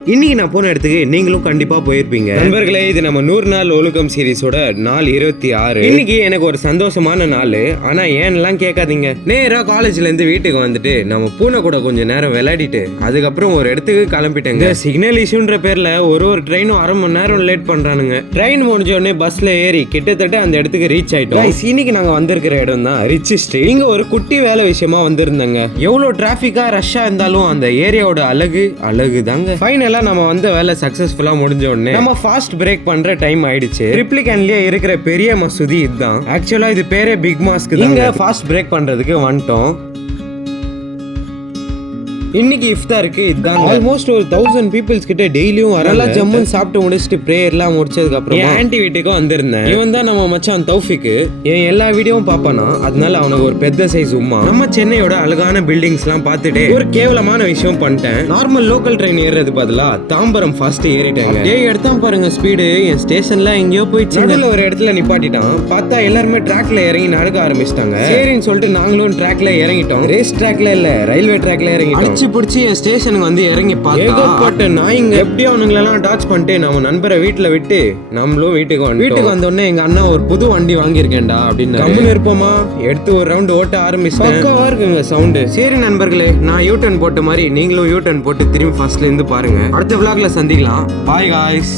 இன்னைக்கு நான் போன இடத்துக்கு நீங்களும் கண்டிப்பா போயிருப்பீங்க நண்பர்களே. இது நம்ம 100 நாள் ஒழுக்கம் சீரிஸோட நாள் 26. இன்னைக்கு எனக்கு ஒரு சந்தோஷமான நாள். ஆனா ஏன்லாம் கேட்காதீங்க. நேரா காலேஜ்ல இருந்து வீட்டுக்கு வந்துட்டு நம்ம பூனை கூட கொஞ்சம் நேரம் விளையாடிட்டு அதுக்கப்புறம் ஒரு இடத்துக்கு கிளம்பிட்டேங்க. சிக்னல் இஷ்யூன்ற பேர்ல ஒரு ட்ரெயினும் அரை மணி நேரம் லேட் பண்றானுங்க. ட்ரெயின் முடிஞ்ச உடனே பஸ்ல ஏறி கிட்டத்தட்ட அந்த இடத்துக்கு ரீச் ஆயிட்டோம். இன்னைக்கு நாங்க வந்திருக்கிற இடம் தான் ரிச் ஸ்ட்ரீட். இங்க ஒரு குட்டி வேலை விஷயமா வந்திருந்தாங்க. எவ்வளவு டிராபிக்கா ரஷ்ஷா இருந்தாலும் அந்த ஏரியாவோட அழகு தாங்க. ஃபைனலா நம்ம வந்த வேலை சக்சஸ்ஃபுல்லா முடிஞ்ச உடனே நம்ம ஃபாஸ்ட் பிரேக் பண்ற டைம் ஆயிடுச்சு. ட்ரிப்ளிகன்லயே இருக்கிற பெரிய மசூதி இதுதான். ஆக்சுவலா இது பேரே பிக் மாஸ்க். இங்க ஃபாஸ்ட் பிரேக் பண்றதுக்கு வந்துட்டோம். இன்னைக்கு இஃப்தாருக்கு இதான் ஆல்மோஸ்ட் ஒரு 1000 பீப்புள்ஸ் கிட்ட டெய்லியும் வரல. ஜம்முன்னு சாப்பிட்டு முடிச்சுட்டு பிரேயர்லாம் முடிச்சதுக்கு அப்புறம் ஆன்டி வீட்டுக்கும் வந்திருந்தேன். இவன் தான் நம்ம மச்சான் தௌஃபிக். என் எல்லா வீடியோவும் பாப்பானா, அதனால அவனுக்கு ஒரு பெத்த சைஸ் உம்மா. நம்ம சென்னையோட அழகான பில்டிங்ஸ் எல்லாம் பார்த்துட்டு ஒரு கேவலமான விஷயம் பண்ணிட்டேன். நார்மல் லோக்கல் ட்ரெயின் ஏறது பதிலா தாம்பரம் ஃபாஸ்ட் ஏறிட்டாங்க. எடுத்தா பாருங்க ஸ்பீடு. என் ஸ்டேஷன்ல எங்கேயோ போயிடுச்சு. ஒரு இடத்துல நிப்பாட்டிட்டான். பார்த்தா எல்லாருமே ட்ராக்ல இறங்கி நடக்க ஆரம்பிச்சிட்டாங்க. சரின்னு சொல்லிட்டு நாங்களும் ட்ராக்ல இறங்கிட்டோம். ரேஸ் ட்ராக்ல இல்ல, ரயில்வே ட்ராக்ல இறங்கிட்டோம். பிடிச்சி என் ஸ்டேஷனுக்கு வந்து இறங்கி பார்த்தா நாய்ங்க எப்படியோ அவனுங்களெல்லாம் டாச் பண்ணிட்டு நம்ம நண்பரை வீட்டுல விட்டு நம்மளும் வீட்டுக்கு வந்தோடனே எங்க அண்ணா ஒரு புது வண்டி வாங்கியிருக்கேன்டா அப்படின்னு கம்முன்னு இருப்போமா எடுத்து ஒரு ரவுண்ட் ஓட்ட ஆரம்பிச்சுங்க சவுண்டு. சரி நண்பர்களே, நான் யூ டர்ன் போட்ட மாதிரி நீங்களும் யூ டர்ன் போட்டு திரும்பி ஃபர்ஸ்ட்ல இருந்து பாருங்க. அடுத்த விளாக்ல சந்திக்கலாம். Bye guys.